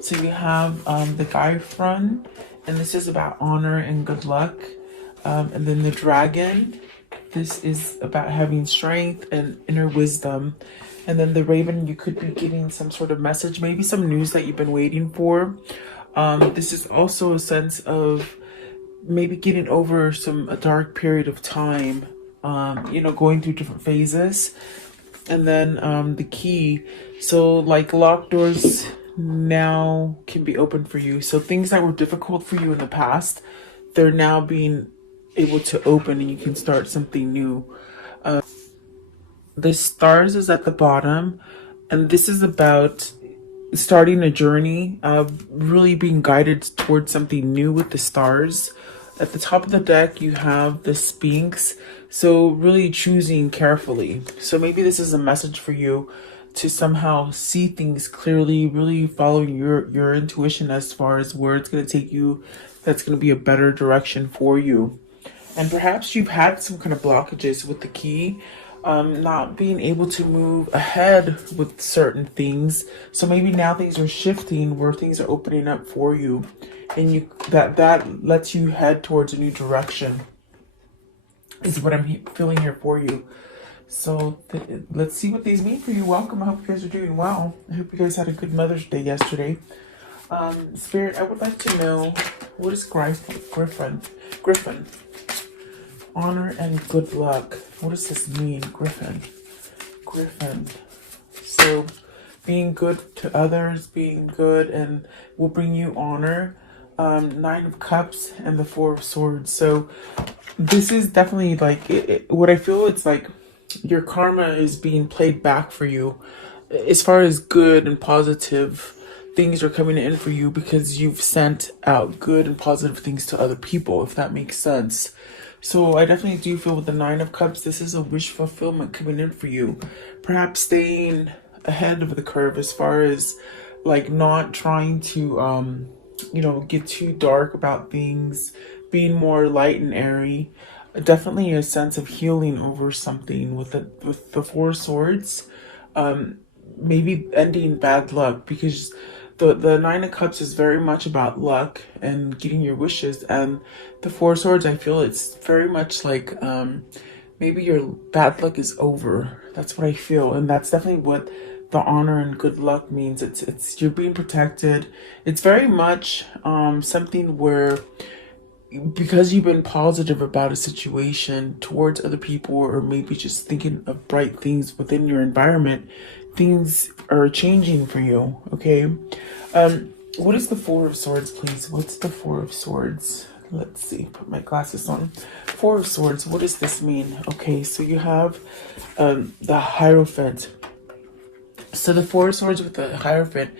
So you have the Hierophant, and this is about honor and good luck. And then the Dragon, this is about having strength and inner wisdom. And then the Raven, you could be getting some sort of message, maybe some news that you've been waiting for. This is also a sense of maybe getting over a dark period of time, going through different phases. And then the key, so like locked doors now can be open for you. So things that were difficult for you in the past, they're now being able to open and you can start something new. The stars is at the bottom, and this is about starting a journey of really being guided towards something new with the stars. At the top of the deck, you have the Sphinx, so really choosing carefully. So maybe this is a message for you to somehow see things clearly, really following your intuition as far as where it's going to take you. That's going to be a better direction for you. And perhaps you've had some kind of blockages with the key, not being able to move ahead with certain things. So maybe now things are shifting where things are opening up for you, and that lets you head towards a new direction. Is what I'm feeling here for you. So let's see what these mean for you. Welcome. I hope you guys are doing well. I hope you guys had a good Mother's Day yesterday. Spirit, I would like to know, what is Griffin? Honor and good luck. What does this mean, Griffin? So being good to others, being good, and will bring you honor. Nine of Cups and the Four of Swords. So this is definitely like what I feel. It's like your karma is being played back for you as far as good and positive things are coming in for you, because you've sent out good and positive things to other people, if that makes sense. So I definitely do feel with the Nine of Cups, this is a wish fulfillment coming in for you. Perhaps staying ahead of the curve as far as like not trying to get too dark about things, being more light and airy. Definitely a sense of healing over something with the Four Swords. Maybe ending bad luck, because the Nine of Cups is very much about luck and getting your wishes, and the Four Swords, I feel it's very much like maybe your bad luck is over. That's what I feel, and that's definitely what the honor and good luck means. It's you're being protected. It's very much something where, because you've been positive about a situation towards other people, or maybe just thinking of bright things within your environment, things are changing for you. Okay. What is the Four of Swords, please? What's the Four of Swords? Let's see, put my glasses on. Four of Swords, what does this mean? Okay, so you have the Hierophant. So the Four of Swords with the Hierophant,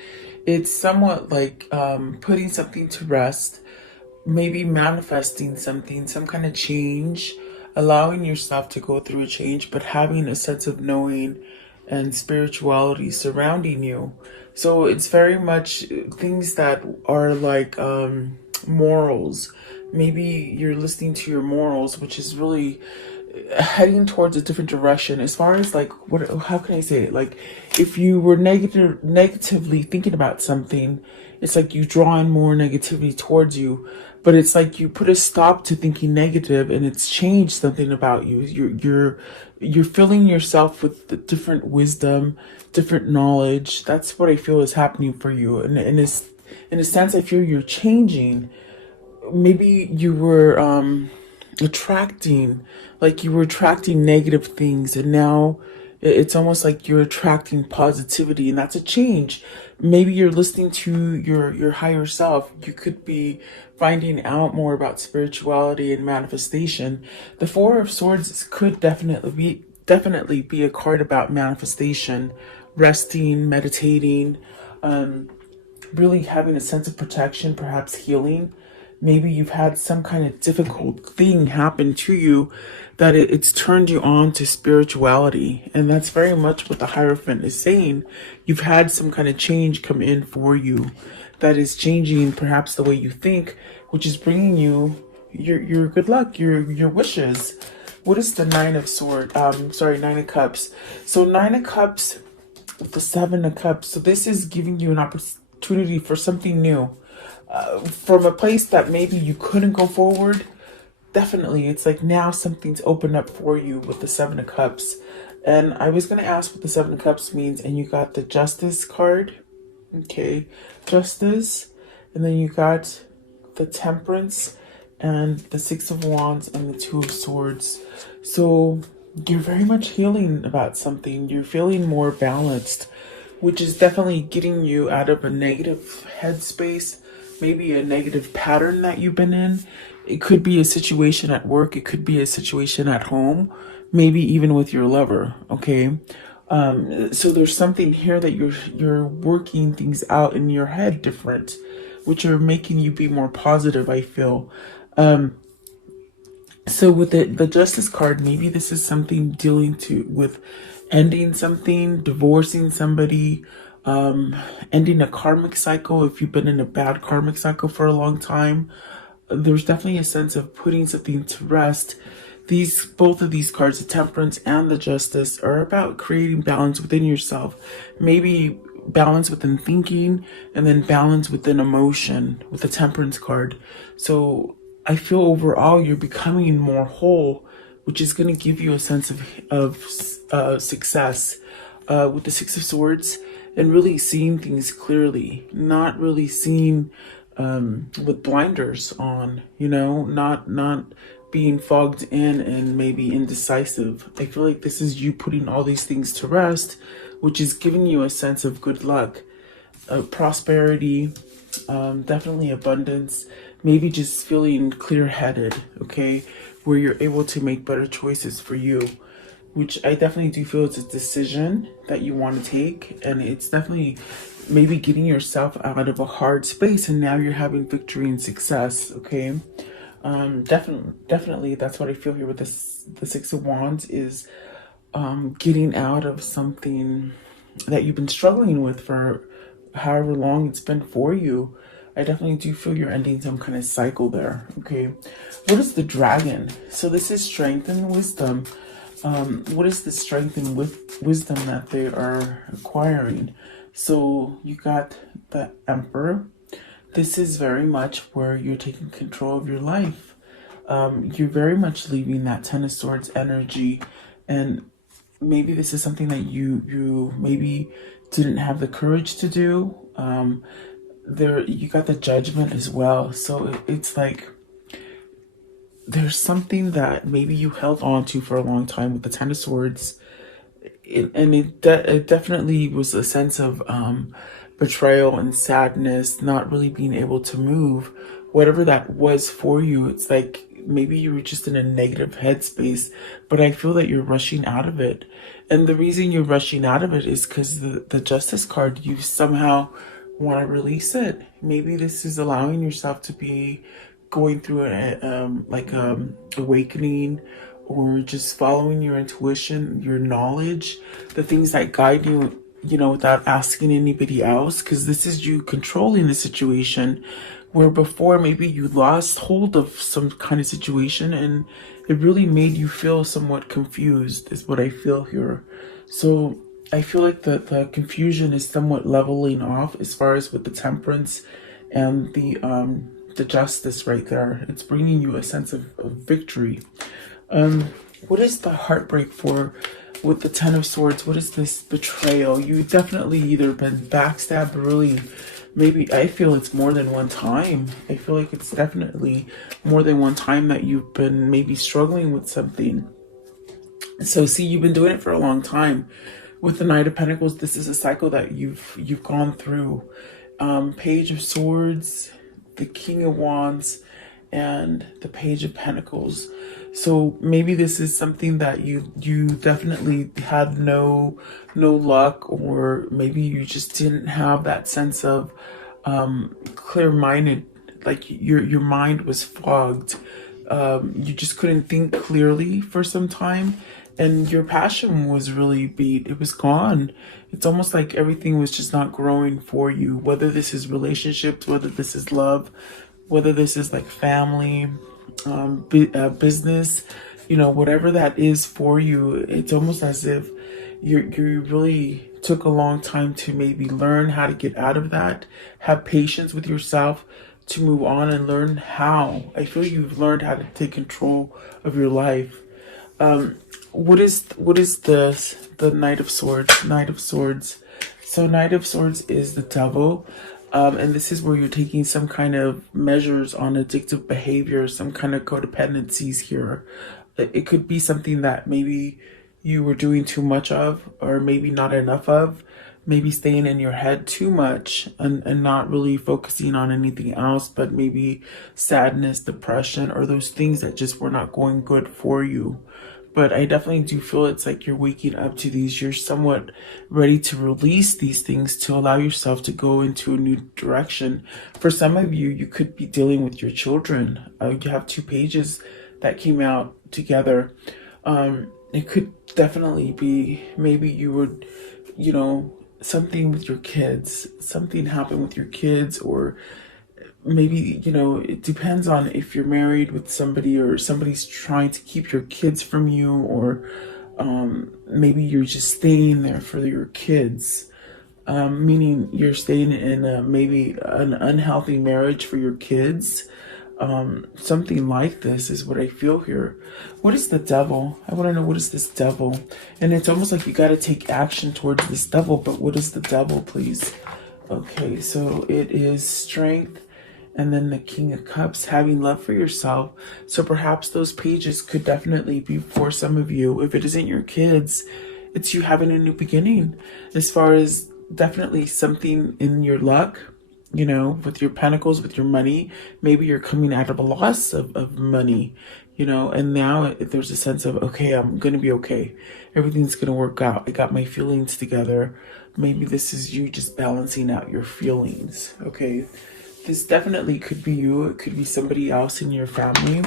it's somewhat like putting something to rest, maybe manifesting something, some kind of change, allowing yourself to go through a change, but having a sense of knowing and spirituality surrounding you. So it's very much things that are like morals. Maybe you're listening to your morals, which is really heading towards a different direction as far as like, what, how can I say it, like if you were negatively thinking about something, it's like you draw in more negativity towards you. But it's like you put a stop to thinking negative, and it's changed something about you. You're filling yourself with the different wisdom, different knowledge. That's what I feel is happening for you, and in a sense, I feel you're changing. Maybe you were attracting, like you were attracting negative things, and now it's almost like you're attracting positivity, and that's a change. Maybe you're listening to your higher self. You could be finding out more about spirituality and manifestation. The Four of Swords could definitely be a card about manifestation, resting, meditating, really having a sense of protection, perhaps healing. Maybe you've had some kind of difficult thing happen to you that it's turned you on to spirituality. And that's very much what the Hierophant is saying. You've had some kind of change come in for you that is changing perhaps the way you think, which is bringing you your good luck, your wishes. What is the Nine of Cups? So Nine of Cups with the Seven of Cups. So this is giving you an opportunity opportunity for something new, from a place that maybe you couldn't go forward. Definitely, it's like now something's opened up for you with the Seven of Cups. And I was going to ask what the Seven of Cups means, and you got the Justice card. Okay, Justice. And then you got the Temperance and the Six of Wands and the Two of Swords. So you're very much healing about something. You're feeling more balanced, which is definitely getting you out of a negative headspace, maybe a negative pattern that you've been in. It could be a situation at work, it could be a situation at home, maybe even with your lover, okay? So there's something here that you're working things out in your head different, which are making you be more positive, I feel. So with the Justice card, maybe this is something dealing with ending something, divorcing somebody, ending a karmic cycle. If you've been in a bad karmic cycle for a long time, there's definitely a sense of putting something to rest. Both of these cards, the Temperance and the Justice, are about creating balance within yourself. Maybe balance within thinking, and then balance within emotion with the Temperance card. So I feel overall you're becoming more whole, which is going to give you a sense of success, with the Six of Swords, and really seeing things clearly, not really seeing with blinders on, not being fogged in and maybe indecisive. I feel like this is you putting all these things to rest, which is giving you a sense of good luck, prosperity, definitely abundance, maybe just feeling clear-headed, okay, where you're able to make better choices for you, which I definitely do feel it's a decision that you want to take, and it's definitely maybe getting yourself out of a hard space, and now you're having victory and success, okay? Definitely that's what I feel here with the Six of Wands is getting out of something that you've been struggling with for however long it's been for you. I definitely do feel you're ending some kind of cycle there, okay? What is the Dragon? So this is strength and wisdom. What is the strength and wisdom that they are acquiring? So you got the Emperor. This is very much where you're taking control of your life. You're very much leaving that Ten of Swords energy, and maybe this is something that you maybe didn't have the courage to do. You got the Judgment as well. So it's like there's something that maybe you held on to for a long time with the Ten of Swords. It definitely was a sense of betrayal and sadness, not really being able to move. Whatever that was for you, it's like maybe you were just in a negative headspace, but I feel that you're rushing out of it. And the reason you're rushing out of it is because the Justice card, you somehow want to release it. Maybe this is allowing yourself to be going through awakening, or just following your intuition, your knowledge, the things that guide you, without asking anybody else, because this is you controlling the situation, where before maybe you lost hold of some kind of situation and it really made you feel somewhat confused, is what I feel here. So I feel like the confusion is somewhat leveling off as far as with the Temperance and the Justice right there. It's bringing you a sense of victory. What is the heartbreak for with the Ten of Swords? What is this betrayal? You definitely either been backstabbed, really, maybe I feel it's more than one time. I feel like it's definitely more than one time that you've been maybe struggling with something. So see, you've been doing it for a long time. With the Knight of Pentacles, this is a cycle that you've gone through. Page of Swords, the King of Wands, and the Page of Pentacles. So maybe this is something that you definitely had no luck, or maybe you just didn't have that sense of clear-minded, like your mind was fogged. You just couldn't think clearly for some time, and your passion was really beat. It was gone. It's almost like everything was just not growing for you, whether this is relationships, whether this is love, whether this is like family, business, whatever that is for you. It's almost as if you're really took a long time to maybe learn how to get out of that, have patience with yourself to move on and learn how. I feel you've learned how to take control of your life. What is the Knight of Swords? Knight of Swords. So Knight of Swords is the devil. And this is where you're taking some kind of measures on addictive behavior, some kind of codependencies here. It could be something that maybe you were doing too much of, or maybe not enough of, maybe staying in your head too much and not really focusing on anything else, but maybe sadness, depression, or those things that just were not going good for you. But I definitely do feel it's like you're waking up to these. You're somewhat ready to release these things to allow yourself to go into a new direction. For some of you, you could be dealing with your children. You have two pages that came out together. It could definitely be maybe you would, something with your kids, something happened with your kids, or maybe, it depends on if you're married with somebody or somebody's trying to keep your kids from you, or maybe you're just staying there for your kids, meaning you're staying in maybe an unhealthy marriage for your kids. Something like this is what I feel here. What is the devil? I want to know, what is this devil? And it's almost like you got to take action towards this devil, but what is the devil, please? Okay, so it is strength, and then the King of Cups, having love for yourself. So perhaps those pages could definitely be for some of you. If it isn't your kids, it's you having a new beginning. As far as definitely something in your luck, with your pentacles, with your money. Maybe you're coming out of a loss of money, and now there's a sense of, okay, I'm going to be okay. Everything's going to work out. I got my feelings together. Maybe this is you just balancing out your feelings, okay? This definitely could be you. It could be somebody else in your family.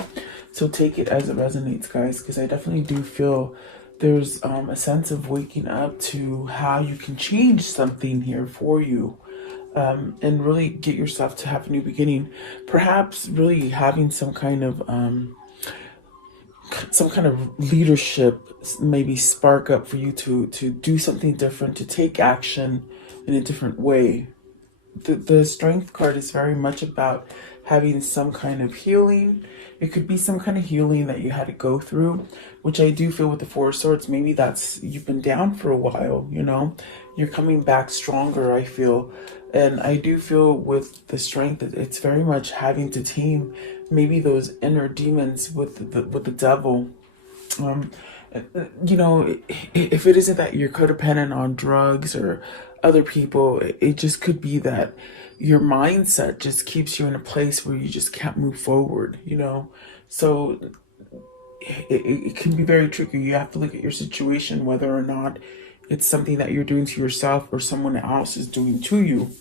So take it as it resonates, guys, because I definitely do feel there's a sense of waking up to how you can change something here for you. And really get yourself to have a new beginning. Perhaps really having some kind of leadership maybe spark up for you to do something different, to take action in a different way. The Strength card is very much about having some kind of healing. It could be some kind of healing that you had to go through, which I do feel with the Four of Swords. Maybe that's, you've been down for a while, you're coming back stronger, I feel. And I do feel with the Strength that it's very much having to tame maybe those inner demons with the devil. If it isn't that you're codependent on drugs or other people, it just could be that your mindset just keeps you in a place where you just can't move forward, So it can be very tricky. You have to look at your situation, whether or not it's something that you're doing to yourself or someone else is doing to you.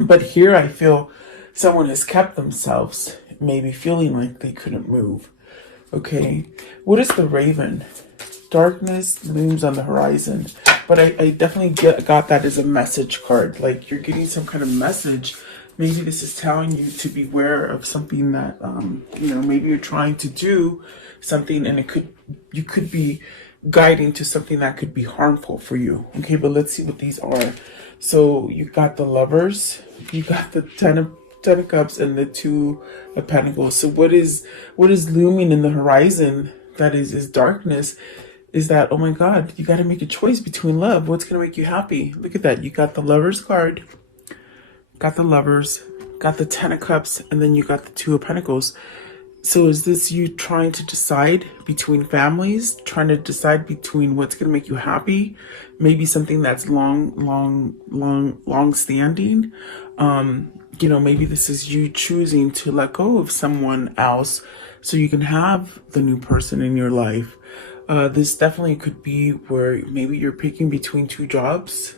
But here I feel someone has kept themselves maybe feeling like they couldn't move. Okay, what is the Raven? Darkness looms on the horizon. But I definitely got that as a message card. Like you're getting some kind of message. Maybe this is telling you to beware of something that, maybe you're trying to do something, and you could be guiding to something that could be harmful for you. Okay, but let's see what these are. So you got the Lovers, you got the Ten of Cups, and the Two of Pentacles. So what is looming in the horizon that is darkness is that, oh my God, you got to make a choice between love. What's going to make you happy? Look at that. You got the Lovers card, got the Lovers, got the Ten of Cups, and then you got the Two of Pentacles. So is this you trying to decide between families, trying to decide between what's going to make you happy? Maybe something that's long standing. Maybe this is you choosing to let go of someone else so you can have the new person in your life. This definitely could be where maybe you're picking between two jobs,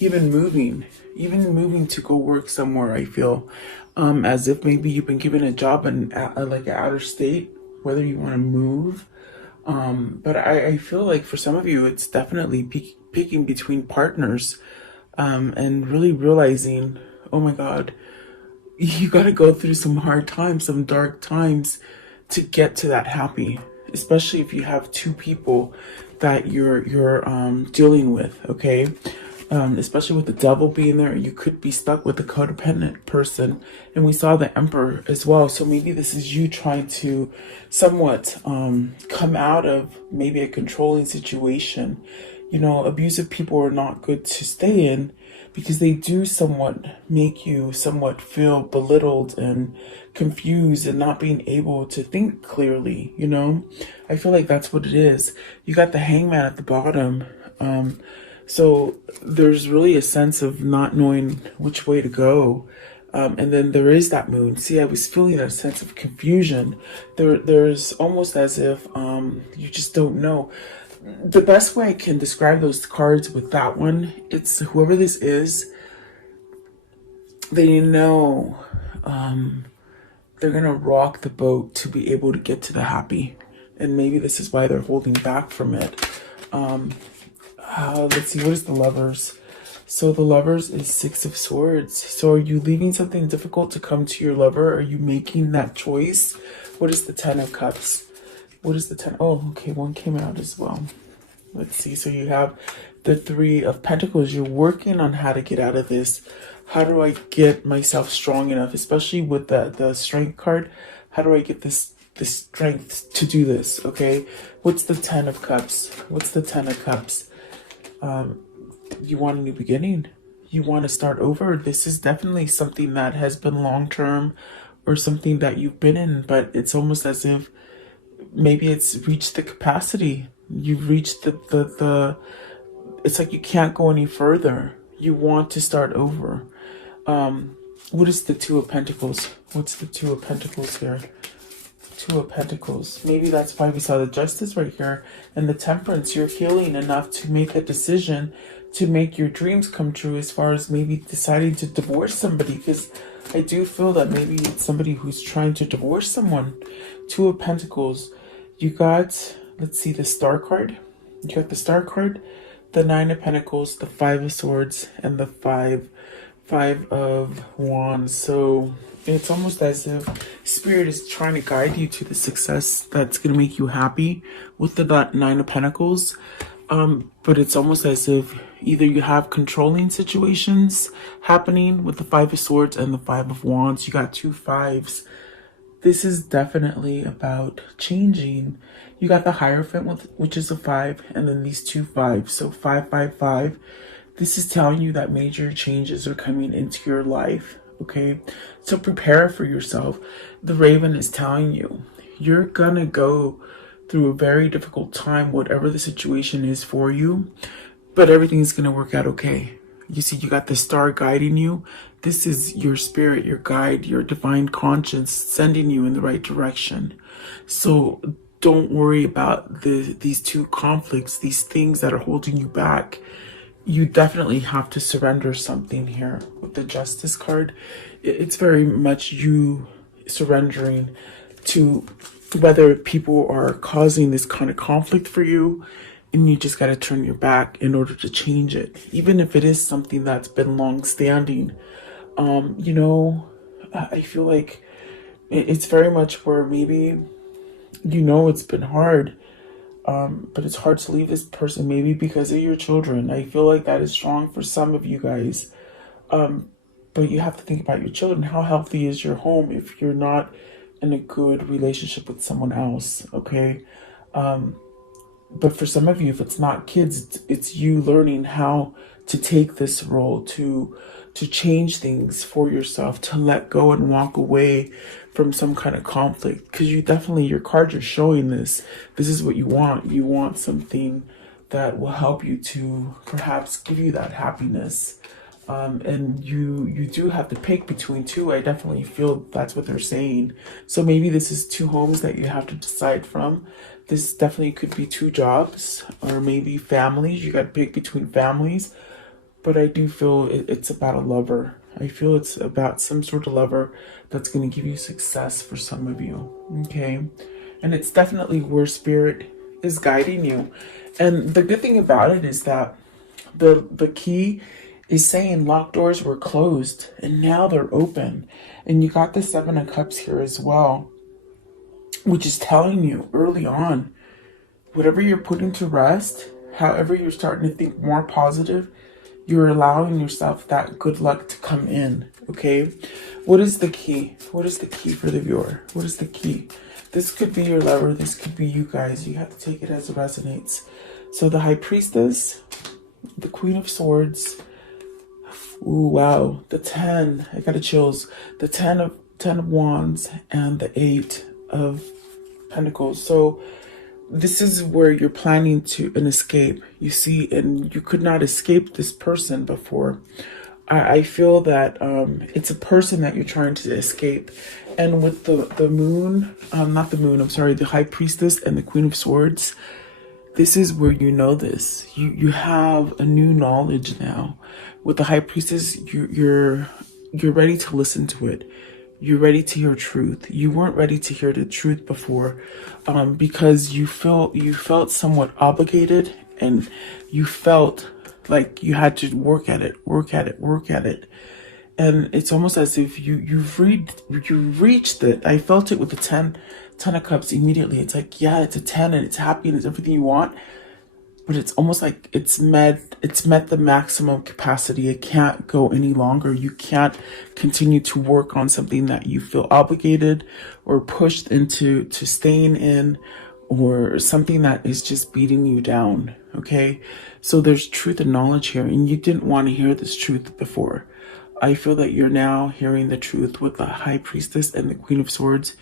even moving to go work somewhere. I feel as if maybe you've been given a job in like outer state, whether you want to move. But I feel like for some of you, it's definitely picking between partners, and really realizing, oh my God, you got to go through some hard times, some dark times to get to that happy. Especially if you have two people that you're dealing with, okay? Especially with the devil being there, you could be stuck with a codependent person. And we saw the emperor as well. So maybe this is you trying to somewhat come out of maybe a controlling situation. You know, abusive people are not good to stay in because they do somewhat make you somewhat feel belittled and confused and not being able to think clearly, you know? I feel like that's what it is. You got the hangman at the bottom. So there's really a sense of not knowing which way to go. And then there is that moon. See, I was feeling a sense of confusion. There's almost as if you just don't know. The best way I can describe those cards with that one, it's whoever this is, they know they're going to rock the boat to be able to get to the happy. And maybe this is why they're holding back from it. Let's see, what is the lovers? So the lovers is Six of Swords. So are you leaving something difficult to come to your lover? Are you making that choice? What is the Ten of Cups? What is the 10? Oh, okay, one came out as well. Let's see. So you have the Three of Pentacles. You're working on how to get out of this. How do I get myself strong enough? Especially with the Strength card. How do I get this strength to do this? Okay. What's the Ten of Cups? What's the Ten of Cups? You want a new beginning. You want to start over. This is definitely something that has been long-term or something that you've been in, but it's almost as if maybe it's reached the capacity. You've reached the it's like you can't go any further. You want to start over. What is the Two of Pentacles? What's the Two of Pentacles here? Two of Pentacles. Maybe that's why we saw the Justice right here and the Temperance. You're healing enough to make a decision to make your dreams come true, as far as maybe deciding to divorce somebody, because I do feel that maybe it's somebody who's trying to divorce someone. Two of Pentacles. You got, let's see, the Star card. You got the Star card, the Nine of Pentacles, the Five of Swords, and the Five of Wands. So it's almost as if Spirit is trying to guide you to the success that's going to make you happy with the Nine of Pentacles. But it's almost as if either you have controlling situations happening with the Five of Swords and the Five of Wands. You got two fives. This is definitely about changing. You got the Hierophant, which is a 5, and then these two fives. So 555. This is telling you that major changes are coming into your life. Okay, so prepare for yourself. The Raven is telling you you're gonna go through a very difficult time, whatever the situation is for you, but everything's gonna work out okay. You see, you got the Star guiding you. This is your spirit, your guide, your divine conscience sending you in the right direction. So don't worry about these two conflicts, these things that are holding you back. You definitely have to surrender something here. With the Justice card, it's very much you surrendering to whether people are causing this kind of conflict for you, and you just got to turn your back in order to change it, even if it is something that's been long standing. You know, I feel like it's very much where maybe, you know, it's been hard, but it's hard to leave this person, maybe because of your children. I feel like that is strong for some of you guys. But you have to think about your children. How healthy is your home if you're not in a good relationship with someone else? Okay. But for some of you, if it's not kids, it's you learning how to take this role, to change things for yourself, to let go and walk away from some kind of conflict. Because you definitely, your cards are showing this. This is what you want. You want something that will help you to perhaps give you that happiness. And you do have to pick between two. I definitely feel that's what they're saying. So maybe this is two homes that you have to decide from. This definitely could be two jobs, or maybe families. You got to pick between families. But I do feel it's about a lover. I feel it's about some sort of lover that's going to give you success for some of you. Okay. And it's definitely where Spirit is guiding you. And the good thing about it is that the key is saying locked doors were closed and now they're open. And you got the Seven of Cups here as well, which is telling you early on, whatever you're putting to rest, however you're starting to think more positive, you're allowing yourself that good luck to come in. Okay, what is the key? What is the key for the viewer? What is the key? This could be your lover, this could be you guys. You have to take it as it resonates. So the High Priestess, the Queen of Swords, ooh, wow, the 10, I got the chills. The 10 of Wands and the 8 of Pentacles. So this is where you're planning to an escape, you see, and you could not escape this person before. I feel that it's a person that you're trying to escape. And with the moon, not the moon, I'm sorry, the High Priestess and the Queen of Swords, this is where you know this. You have a new knowledge now. With the High Priestess, you're ready to listen to it. You're ready to hear truth. You weren't ready to hear the truth before, because you felt somewhat obligated, and you felt like you had to work at it. And it's almost as if you reached it. I felt it with the 10 of Cups immediately. It's like, yeah, it's a 10 and it's happy and it's everything you want. But it's almost like it's met the maximum capacity. It can't go any longer. You can't continue to work on something that you feel obligated or pushed into staying in, or something that is just beating you down. Okay, so there's truth and knowledge here, and you didn't want to hear this truth before. I feel that you're now hearing the truth with the High Priestess and the Queen of Swords.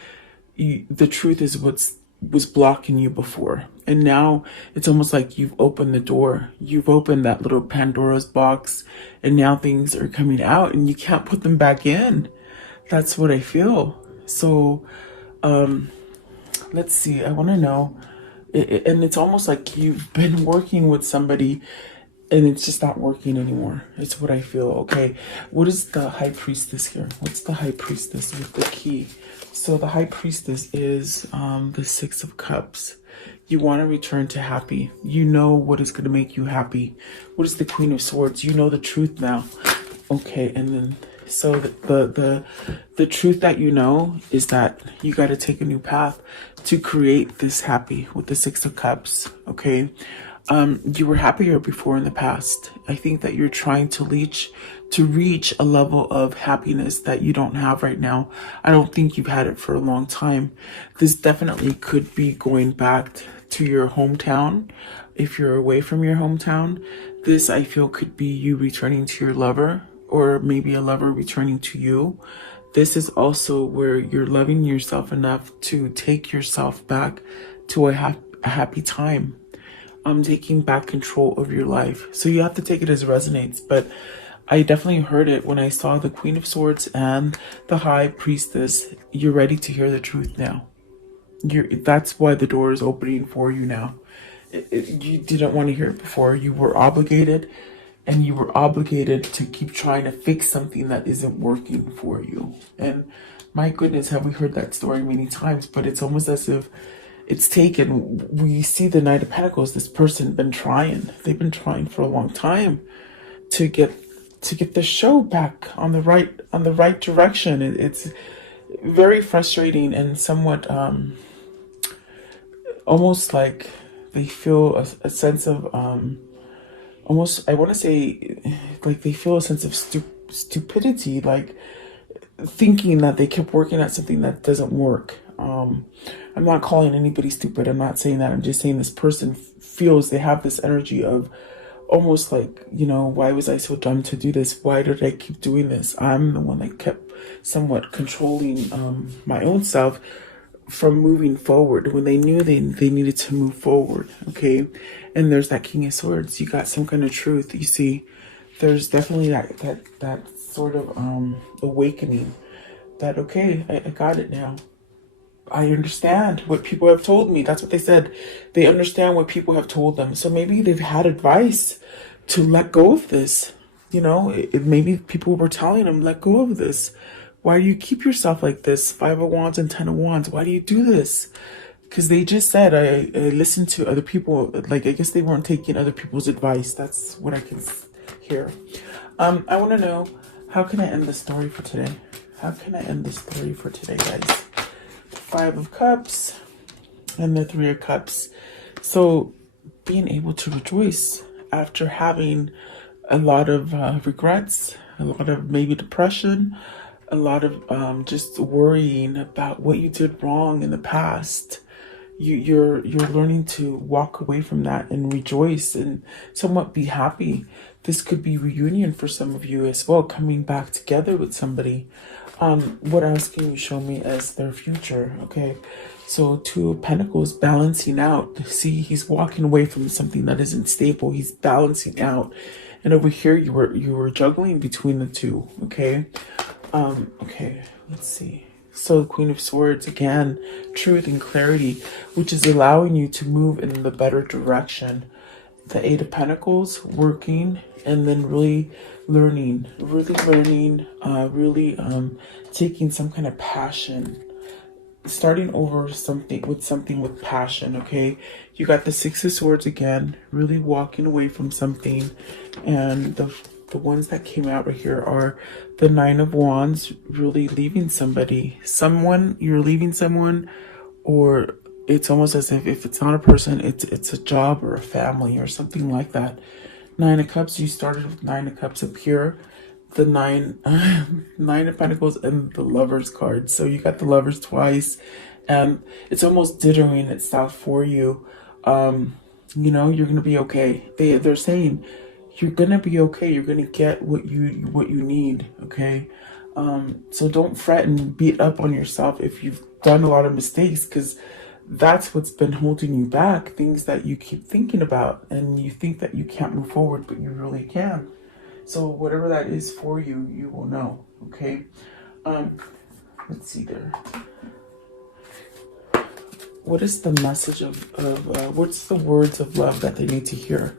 The truth is was blocking you before, and now it's almost like you've opened the door. You've opened that little Pandora's box, and now things are coming out and you can't put them back in. That's what I feel. So let's see, I want to know, and it's almost like you've been working with somebody and it's just not working anymore. It's what I feel. Okay, what is the High Priestess here? What's the High Priestess with the key? So the High Priestess is the 6 of Cups. You want to return to happy. You know what is going to make you happy. What is the Queen of Swords? You know the truth now. Okay, and then so the truth that you know is that you got to take a new path to create this happy with the 6 of Cups. Okay, you were happier before in the past. I think that you're trying to reach a level of happiness that you don't have right now. I don't think you've had it for a long time. This definitely could be going back to your hometown. If you're away from your hometown, this I feel could be you returning to your lover, or maybe a lover returning to you. This is also where you're loving yourself enough to take yourself back to a happy time. Taking back control of your life. So you have to take it as it resonates, but I definitely heard it when I saw the Queen of Swords and the High Priestess. You're ready to hear the truth now. That's why the door is opening for you now. You didn't want to hear it before. You were obligated, and you were obligated to keep trying to fix something that isn't working for you. And my goodness, have we heard that story many times, but it's almost as if it's taken. We see the Knight of Pentacles. This person been trying. They've been trying for a long time to get the show back on the right direction. It's very frustrating and somewhat almost like they feel a sense of almost, I want to say, like they feel a sense of stupidity, like thinking that they kept working at something that doesn't work. I'm not calling anybody stupid. I'm not saying that. I'm just saying this person feels they have this energy of almost like, why was I so dumb to do this? Why did I keep doing this? I'm the one that kept somewhat controlling my own self from moving forward when they knew they needed to move forward. Okay, and there's that King of Swords. You got some kind of truth. You see, there's definitely that sort of awakening that, okay, I got it now. I understand what people have told me. That's what they said. They understand what people have told them. So maybe they've had advice to let go of this. Maybe people were telling them, let go of this. Why do you keep yourself like this? 5 of Wands and 10 of Wands. Why do you do this? Because they just said, I listened to other people. Like, I guess they weren't taking other people's advice. That's what I can hear. I want to know, how can I end the story for today? How can I end the story for today, guys? 5 of Cups and the 3 of Cups. So being able to rejoice after having a lot of regrets, a lot of maybe depression, a lot of just worrying about what you did wrong in the past. You're learning to walk away from that and rejoice and somewhat be happy. This could be reunion for some of you as well, coming back together with somebody. What else can you show me as their future? Okay, so Two of Pentacles, balancing out. See, he's walking away from something that isn't stable. He's balancing out, and over here you were juggling between the two. Okay, okay, let's see. So the Queen of Swords again, truth and clarity, which is allowing you to move in the better direction. The Eight of Pentacles, working and then really learning, taking some kind of passion, starting over something with passion. Okay, you got the Six of Swords again, really walking away from something, and the ones that came out right here are the Nine of Wands, really leaving somebody, someone you're leaving someone, or it's almost as if it's not a person, it's a job or a family or something like that. Nine of Cups, you started with Nine of Cups up here, the Nine of Pentacles, and the Lovers card. So you got the Lovers twice, and it's almost dithering itself for you. You're gonna be okay. They're saying you're gonna be okay. You're gonna get what you need. Okay. So don't fret and beat up on yourself if you've done a lot of mistakes, because that's what's been holding you back. Things that you keep thinking about, and you think that you can't move forward, but you really can. So whatever that is for you, you will know. Okay. Let's see there. What is the message of what's the words of love that they need to hear?